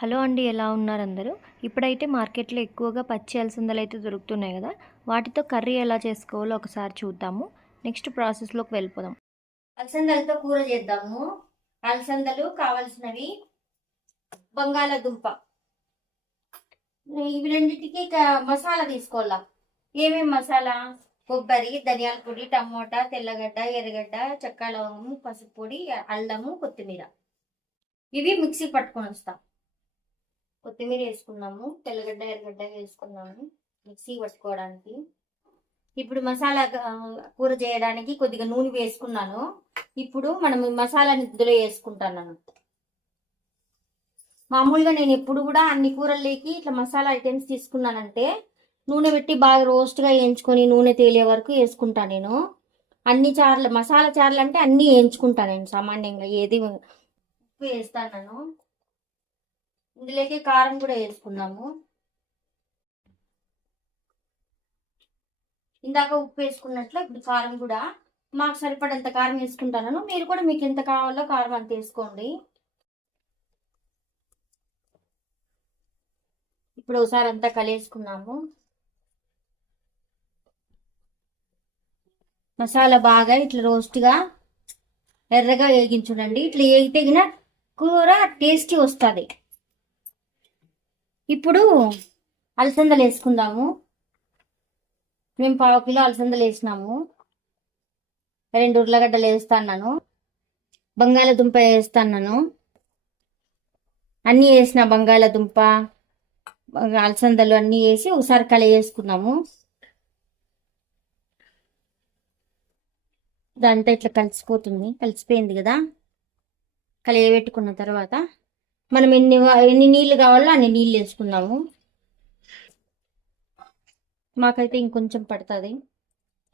Hello అండి, ఎలా ఉన్నారు అందరూ? ఇప్పుడైతే మార్కెట్లో ఎక్కువగా పచ్చి అలసందలు అయితే దొరుకుతున్నాయి కదా. వాటితో కర్రీ ఎలా చేసుకోవాలో ఒకసారి చూద్దాము. నెక్స్ట్ ప్రాసెస్లోకి వెళ్ళిపోదాం. అలసందలతో కూర చేద్దాము. అలసందలు కావలసినవి బంగాళాదుంప, ఇవి రెండింటికి మసాలా తీసుకోవాలా. ఏమేమి మసాలా? కొబ్బరి, ధనియాల పొడి, టమోటా, తెల్లగడ్డ, ఎర్రగడ్డ, చెక్క, లవంగము, పసుపు పొడి, అల్లము, కొత్తిమీర. ఇవి మిక్సీ పట్టుకొని వస్తాం. కొత్తిమీర వేసుకున్నాము, తెల్లగడ్డ, ఎర్రగడ్డ వేసుకున్నాము మిక్సీ పట్టుకోవడానికి. ఇప్పుడు మసాలా కూర చేయడానికి కొద్దిగా నూనె వేసుకున్నాను. ఇప్పుడు మనం మసాలాని ఇందులో వేసుకుంటాను. మామూలుగా నేను ఎప్పుడు కూడా అన్ని కూరల్లోకి ఇట్లా మసాలా ఐటమ్స్ తీసుకున్నానంటే నూనె పెట్టి బాగా రోస్ట్గా వేయించుకొని నూనె తేలే వరకు వేసుకుంటాను నేను. అన్ని చార్లు, మసాలా చార్లు అంటే అన్ని వేయించుకుంటాను నేను సామాన్యంగా. ఏది ఉప్పు వేస్తాను నేను. ఇందులోకి కారం కూడా వేసుకున్నాము. ఇందాక ఉప్పు వేసుకున్నట్లు ఇప్పుడు కారం కూడా మాకు సరిపడంత కారం వేసుకుంటాను. మీరు కూడా మీకు ఎంత కావాలో కారం అంత వేసుకోండి. ఇప్పుడు ఒకసారి అంతా కలిపేసుకున్నాము. మసాలా బాగా ఇట్లా రోస్ట్గా ఎర్రగా వేగించుడండి. ఇట్లా వేగితేగిన కూర టేస్టీ వస్తుంది. ఇప్పుడు అలసందలు వేసుకుందాము. మేము 1/2 కిలో అలసందలు వేసినాము. 2 ఉర్లగడ్డలు వేస్తాను, బంగాళదుంప వేస్తాను. అన్నీ వేసిన బంగాళదుంప, అలసందలు అన్నీ వేసి ఒకసారి వేసుకున్నాము. దాంతో ఇట్లా కలిసిపోయింది కదా. పెట్టుకున్న తర్వాత మనం ఎన్ని నీళ్ళు కావాలో అన్ని నీళ్ళు వేసుకున్నాము. మాకైతే ఇంకొంచెం పడుతుంది.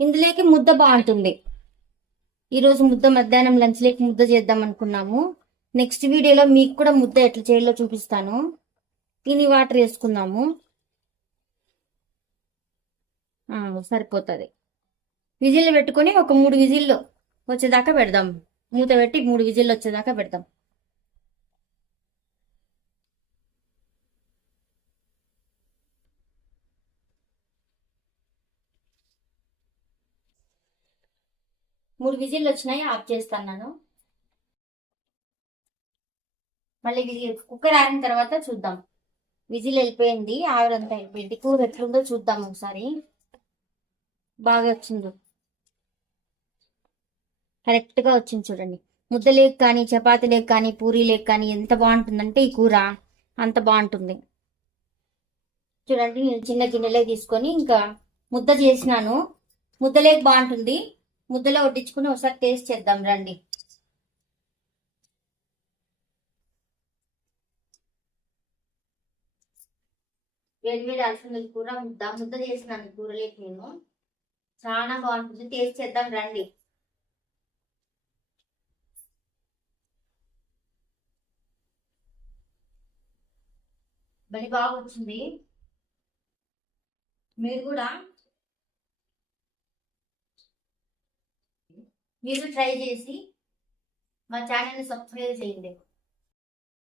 ఇందులోకి ముద్ద బాగుంటుంది. ఈరోజు మధ్యాహ్నం లంచ్లోకి ముద్ద చేద్దాం అనుకున్నాము. నెక్స్ట్ వీడియోలో మీకు కూడా ముద్ద ఎట్లా చేయాలో చూపిస్తాను. ఇన్ని వాటర్ వేసుకుందాము. సరిపోతుంది. విజిల్ పెట్టుకొని ఒక 3 విజిల్లు వచ్చేదాకా పెడదాం. మూత పెట్టి 3 విజిల్లు వచ్చేదాకా పెడదాం. మూడు విజిల్లు వచ్చినాయి, ఆఫ్ చేస్తాను. మళ్ళీ కుక్కర్ ఆరిన తర్వాత చూద్దాం. విజిల్ వెళ్ళిపోయింది, ఆవిరంతా వెళ్ళిపోయింది. కూర ఎట్లుందో చూద్దాం ఒకసారి. బాగా వచ్చింది, కరెక్ట్గా వచ్చింది చూడండి. ముద్దలేక్ కానీ, చపాతీలేక్ కానీ, పూరీలేక్ కానీ ఎంత బాగుంటుందంటే ఈ కూర అంత బాగుంటుంది. చూడండి, నేను చిన్న గిన్నెలే తీసుకొని ఇంకా ముద్ద చేసినాను. ముద్దలేక్ బాగుంటుంది. ముద్దలో వడ్డించుకుని ఒకసారి టేస్ట్ చేద్దాం రండి. వేడివేడి అలసందల కూర ముద్ద చేసినాను కూరలేకి నేను. చాలా బాగుంటుంది, టేస్ట్ చేద్దాం రండి. బలి బాగా వచ్చింది. మీరు ట్రై చేసి మా ఛానల్ని సబ్స్క్రైబ్ చేయండి.